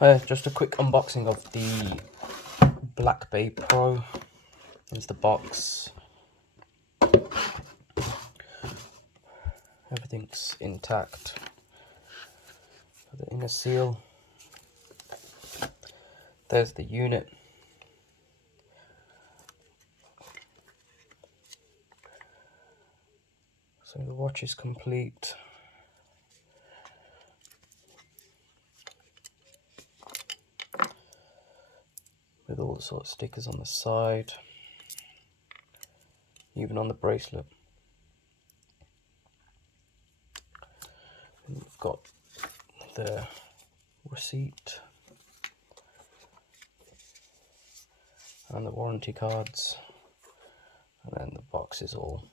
Just a quick unboxing of the Black Bay Pro. Here's the box. Everything's intact. The inner seal. There's the unit. So the watch is complete. With all the sort of stickers on the side, even on the bracelet. And we've got the receipt and the warranty cards, and then the box is all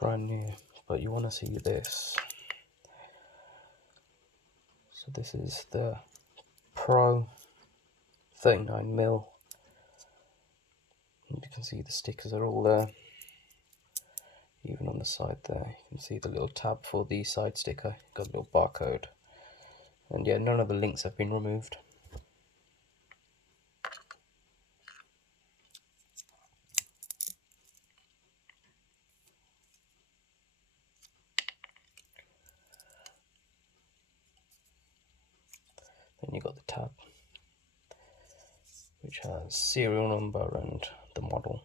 brand new. But you want to see this. So this is the Pro 39mm. And you can see the stickers are all there. Even on the side there, you can see the little tab for the side sticker. Got a little barcode. And yeah, none of the links have been removed. Then you got the tab, which has serial number and the model.